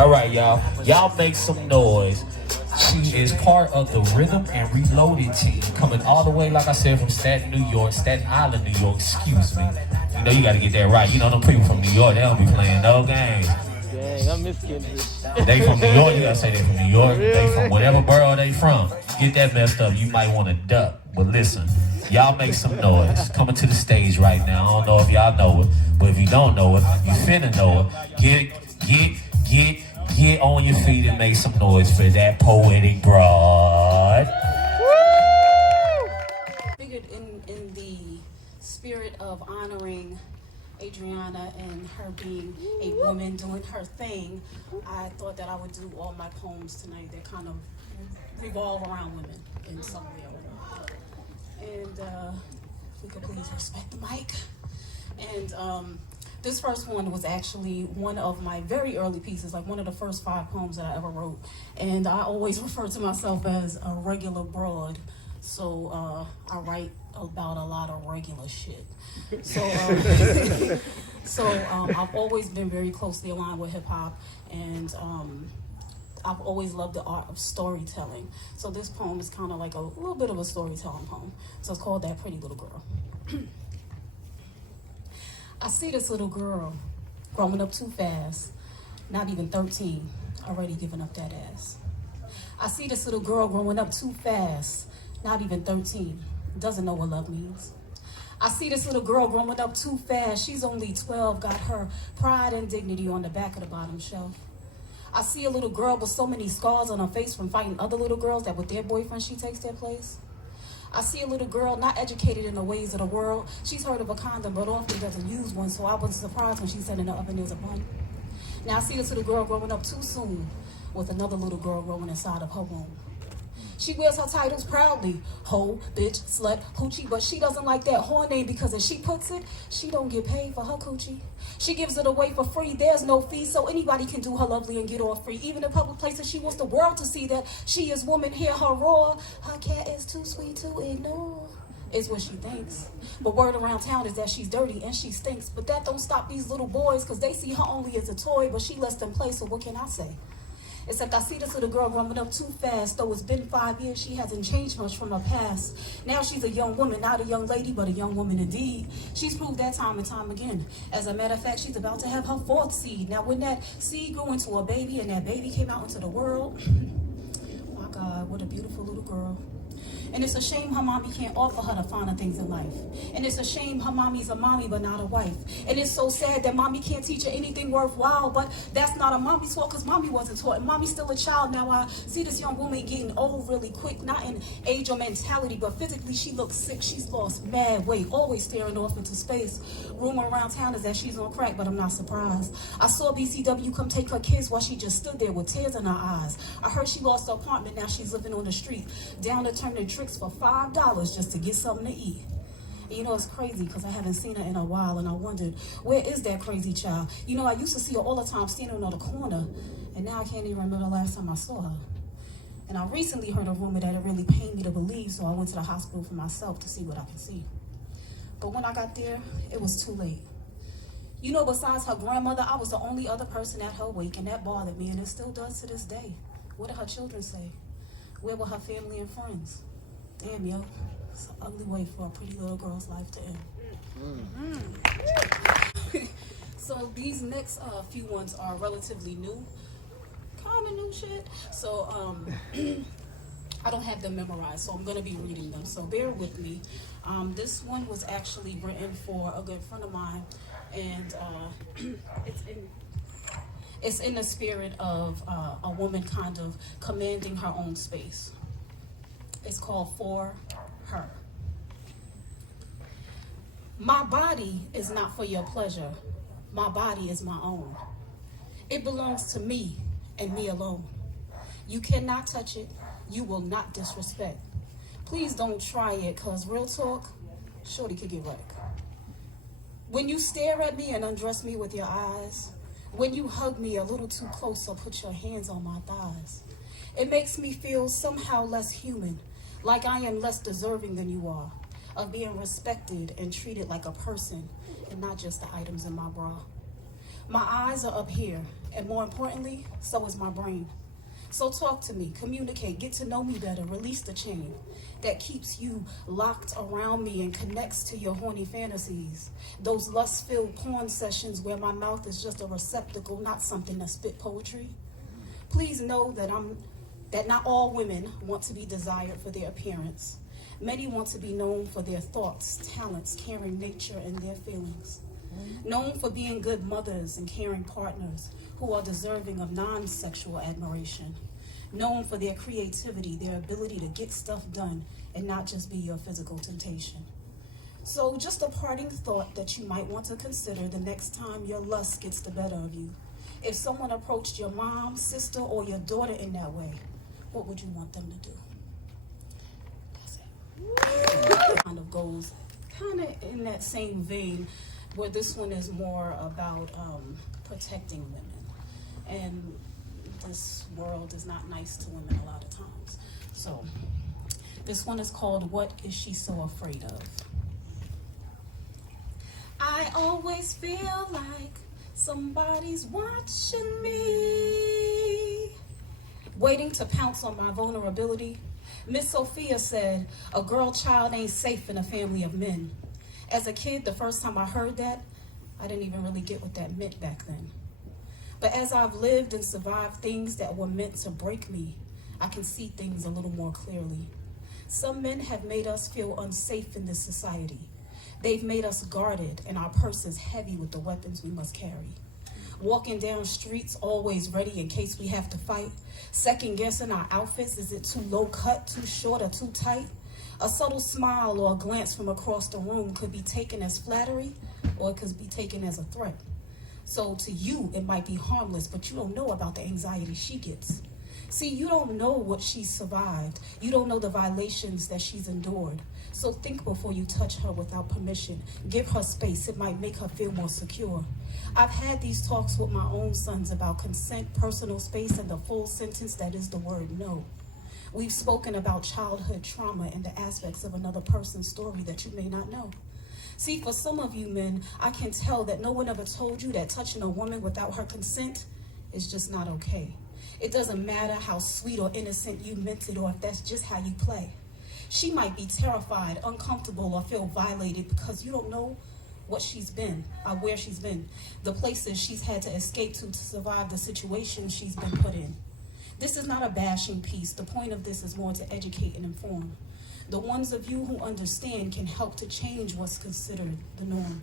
All right, y'all. Y'all make some noise. She is part of the Rhythm and Reloaded team, coming all the way, like I said, from Staten Island, New York, excuse me. You know you gotta get that right. You know them people from New York, they don't be playing no games. Dang, I miss Kendrick. They from New York, you gotta say they from New York. They from whatever borough they from. Get that messed up, you might wanna duck. But listen, y'all make some noise. Coming to the stage right now. I don't know if y'all know it, but if you don't know it, you finna know it. Get on your feet and make some noise for that poetic broad. Figured in the spirit of honoring Adriana and her being a woman doing her thing, I thought that I would do all my poems tonight that kind of revolve around women in some way or another. And if we could please respect the mic. And this first one was actually one of my very early pieces, like one of the first 5 poems that I ever wrote. And I always refer to myself as a regular broad. So I write about a lot of regular shit. So, I've always been very closely aligned with hip hop, and I've always loved the art of storytelling. So this poem is kind of like a little bit of a storytelling poem. So it's called That Pretty Little Girl. I see this little girl growing up too fast, not even 13, already giving up that ass. I see this little girl growing up too fast, not even 13, doesn't know what love means. I see this little girl growing up too fast, she's only 12, got her pride and dignity on the back of the bottom shelf. I see a little girl with so many scars on her face from fighting other little girls that with their boyfriend she takes their place. I see a little girl not educated in the ways of the world. She's heard of a condom, but often doesn't use one, so I wasn't surprised when she said in the oven there's a bun. Now I see this little girl growing up too soon with another little girl growing inside of her womb. She wears her titles proudly, hoe, bitch, slut, hoochie, but she doesn't like that whore name because as she puts it, she don't get paid for her coochie. She gives it away for free, there's no fee, so anybody can do her lovely and get off free. Even in public places, she wants the world to see that she is woman, hear her roar. Her cat is too sweet to ignore, is what she thinks. But word around town is that she's dirty and she stinks. But that don't stop these little boys, cause they see her only as a toy, but she lets them play, so what can I say? Except I see this little girl growing up too fast. Though it's been 5 years, she hasn't changed much from her past. Now she's a young woman, not a young lady, but a young woman indeed. She's proved that time and time again. As a matter of fact, she's about to have her 4th seed. Now when that seed grew into a baby and that baby came out into the world, my God, what a beautiful little girl. And it's a shame her mommy can't offer her the finer things in life. And it's a shame her mommy's a mommy but not a wife. And it's so sad that mommy can't teach her anything worthwhile, but that's not a mommy's fault because mommy wasn't taught. And mommy's still a child. Now I see this young woman getting old really quick, not in age or mentality, but physically she looks sick. She's lost mad weight, always staring off into space. Rumor around town is that she's on crack, but I'm not surprised. I saw BCW come take her kids while she just stood there with tears in her eyes. I heard she lost her apartment, now she's living on the street. Down to turn the tricks for $5 just to get something to eat. And you know, it's crazy because I haven't seen her in a while and I wondered, where is that crazy child? You know, I used to see her all the time standing on the corner, and now I can't even remember the last time I saw her. And I recently heard a rumor that it really pained me to believe, so I went to the hospital for myself to see what I could see. But when I got there, it was too late. You know, besides her grandmother, I was the only other person at her wake, and that bothered me, and it still does to this day. What did her children say? Where were her family and friends? Damn, yo, it's an ugly way for a pretty little girl's life to end. So these next few ones are relatively new, kind of new shit. So I don't have them memorized, so I'm gonna be reading them. So bear with me. This one was actually written for a good friend of mine, and it's in the spirit of a woman kind of commanding her own space. It's called For Her. My body is not for your pleasure. My body is my own. It belongs to me and me alone. You cannot touch it. You will not disrespect. Please don't try it, cause real talk, shorty could get wrecked. When you stare at me and undress me with your eyes, when you hug me a little too close or put your hands on my thighs, it makes me feel somehow less human, like I am less deserving than you are, of being respected and treated like a person and not just the items in my bra. My eyes are up here, and more importantly, so is my brain. So talk to me, communicate, get to know me better, release the chain that keeps you locked around me and connects to your horny fantasies. Those lust-filled porn sessions where my mouth is just a receptacle, not something that spit poetry. Please know that not all women want to be desired for their appearance. Many want to be known for their thoughts, talents, caring nature, and their feelings. Known for being good mothers and caring partners who are deserving of non-sexual admiration. Known for their creativity, their ability to get stuff done and not just be your physical temptation. So just a parting thought that you might want to consider the next time your lust gets the better of you. If someone approached your mom, sister, or your daughter in that way, what would you want them to do? That's it. Kind of goes kind of in that same vein, where this one is more about protecting women. And this world is not nice to women a lot of times. So this one is called What Is She So Afraid Of? I always feel like somebody's watching me, waiting to pounce on my vulnerability. Miss Sophia said, a girl child ain't safe in a family of men. As a kid, the first time I heard that, I didn't even really get what that meant back then. But as I've lived and survived things that were meant to break me, I can see things a little more clearly. Some men have made us feel unsafe in this society. They've made us guarded and our purses heavy with the weapons we must carry. Walking down streets, always ready in case we have to fight. Second guessing our outfits, is it too low cut, too short, or too tight? A subtle smile or a glance from across the room could be taken as flattery, or it could be taken as a threat. So to you, it might be harmless, but you don't know about the anxiety she gets. See, you don't know what she's survived. You don't know the violations that she's endured. So think before you touch her without permission. Give her space. It might make her feel more secure. I've had these talks with my own sons about consent, personal space, and the full sentence that is the word no. We've spoken about childhood trauma and the aspects of another person's story that you may not know. See, for some of you men, I can tell that no one ever told you that touching a woman without her consent is just not okay. It doesn't matter how sweet or innocent you meant it or if that's just how you play. She might be terrified, uncomfortable, or feel violated because you don't know what she's been, or where she's been, the places she's had to escape to survive the situation she's been put in. This is not a bashing piece. The point of this is more to educate and inform. The ones of you who understand can help to change what's considered the norm.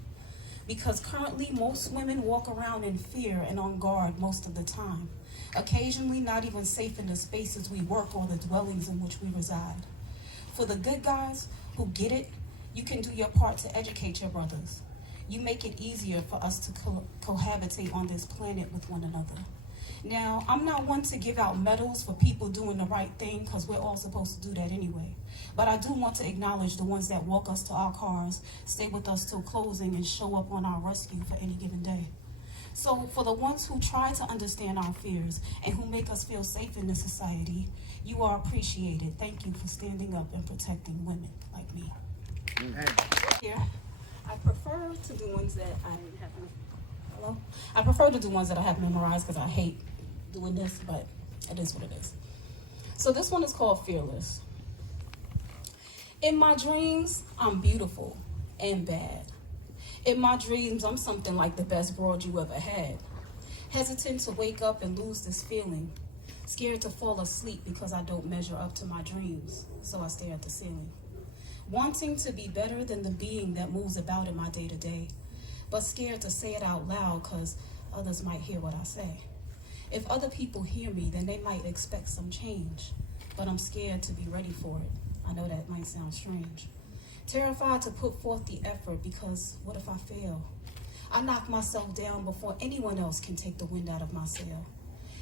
Because currently most women walk around in fear and on guard most of the time. Occasionally not even safe in the spaces we work or the dwellings in which we reside. For the good guys who get it, you can do your part to educate your brothers. You make it easier for us to cohabitate on this planet with one another. Now, I'm not one to give out medals for people doing the right thing because we're all supposed to do that anyway. But I do want to acknowledge the ones that walk us to our cars, stay with us till closing, and show up on our rescue for any given day. So for the ones who try to understand our fears and who make us feel safe in this society, you are appreciated. Thank you for standing up and protecting women like me. Here, I prefer to do ones that I have. Hello? I prefer to do ones that I have memorized because I hate doing this, but it is what it is. So this one is called Fearless. In my dreams, I'm beautiful and bad. In my dreams, I'm something like the best broad you ever had. Hesitant to wake up and lose this feeling. Scared to fall asleep because I don't measure up to my dreams, so I stare at the ceiling. Wanting to be better than the being that moves about in my day-to-day, but scared to say it out loud because others might hear what I say. If other people hear me, then they might expect some change, but I'm scared to be ready for it. I know that might sound strange. Terrified to put forth the effort because what if I fail? I knock myself down before anyone else can take the wind out of my sail.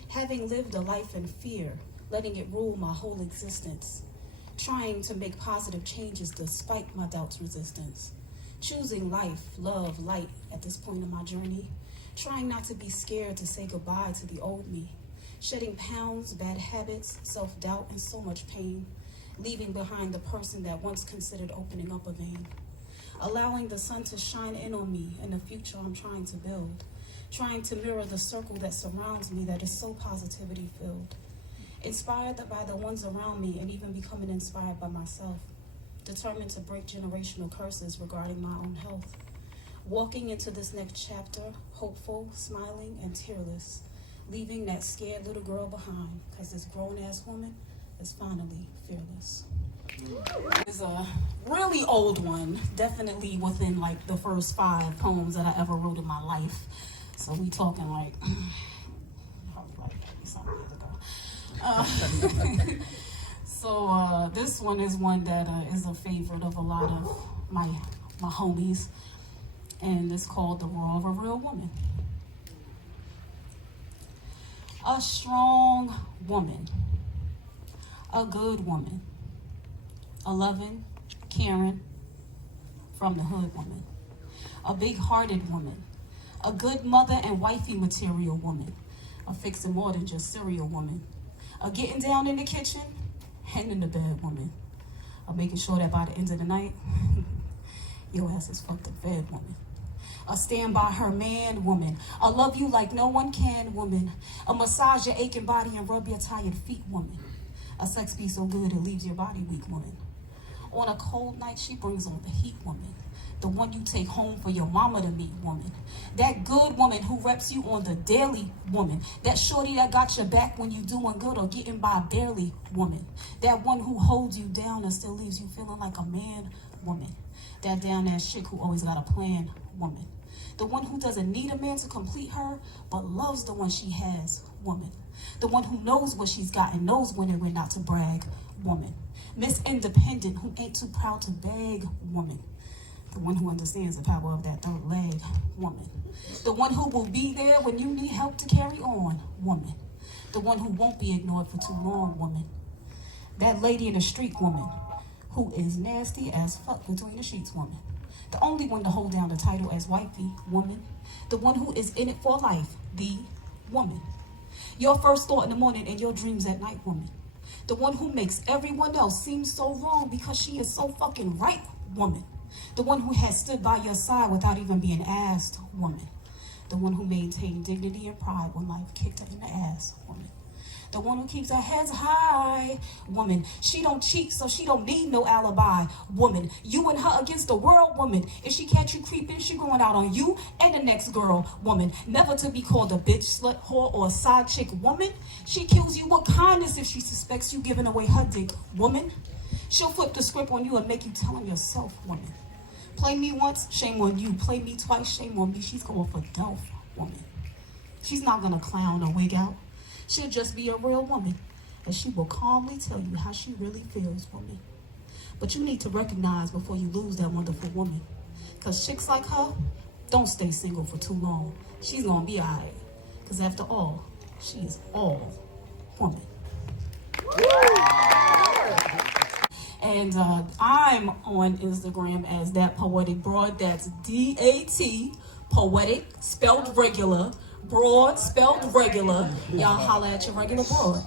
Having lived a life in fear, letting it rule my whole existence. Trying to make positive changes despite my doubt's resistance. Choosing life, love, light at this point in my journey. Trying not to be scared to say goodbye to the old me. Shedding pounds, bad habits, self-doubt, and so much pain. Leaving behind the person that once considered opening up a vein. Allowing the sun to shine in on me and the future I'm trying to build. trying to mirror the circle that surrounds me that is so positivity filled. Inspired by the ones around me and even becoming inspired by myself. Determined to break generational curses regarding my own health. Walking into this next chapter, hopeful, smiling, and tearless. Leaving that scared little girl behind, because this grown-ass woman is finally fearless. It's a really old one, definitely within like the first 5 poems that I ever wrote in my life. So we talking like, probably like some years ago. So this one is one that is a favorite of a lot of my homies, and it's called The Roar of a Real Woman. A strong woman, a good woman, a loving, caring, from the hood woman, a big-hearted woman, a good mother and wifey material woman, a fixing more than just cereal woman, a getting down in the kitchen and in the bed woman, a making sure that by the end of the night, your ass is fucked up bed woman. A stand by her man woman, a love you like no one can woman, a massage your aching body and rub your tired feet woman, a sex be so good it leaves your body weak woman. On a cold night she brings on the heat woman, the one you take home for your mama to meet woman, that good woman who reps you on the daily woman, that shorty that got your back when you doing good or getting by barely woman, that one who holds you down and still leaves you feeling like a man woman, that down ass chick who always got a plan woman, the one who doesn't need a man to complete her but loves the one she has woman, the one who knows what she's got and knows when and when not to brag woman, Miss Independent who ain't too proud to beg woman, the one who understands the power of that third leg woman, the one who will be there when you need help to carry on woman, the one who won't be ignored for too long woman, that lady in the street woman who is nasty as fuck between the sheets woman, the only one to hold down the title as wifey woman, the one who is in it for life, the woman, your first thought in the morning and your dreams at night woman, the one who makes everyone else seem so wrong because she is so fucking right woman, the one who has stood by your side without even being asked woman, the one who maintained dignity and pride when life kicked her in the ass woman, the one who keeps her heads high woman, she don't cheat so she don't need no alibi woman, you and her against the world woman, if she catch you creeping she going out on you and the next girl woman, never to be called a bitch, slut, whore, or a side chick woman, she kills you with kindness if she suspects you giving away her dick woman, she'll flip the script on you and make you tell on yourself woman, play me once, shame on you, play me twice, shame on me, she's going for Delph woman, she's not gonna clown or wig out, she'll just be a real woman, and she will calmly tell you how she really feels, woman. But you need to recognize before you lose that wonderful woman, because chicks like her don't stay single for too long. She's gonna be all right, because after all, she is all woman. And I'm on Instagram as That Poetic Broad. That's D-A-T, poetic, spelled regular, broad, spelled regular. Y'all holla at your regular broad.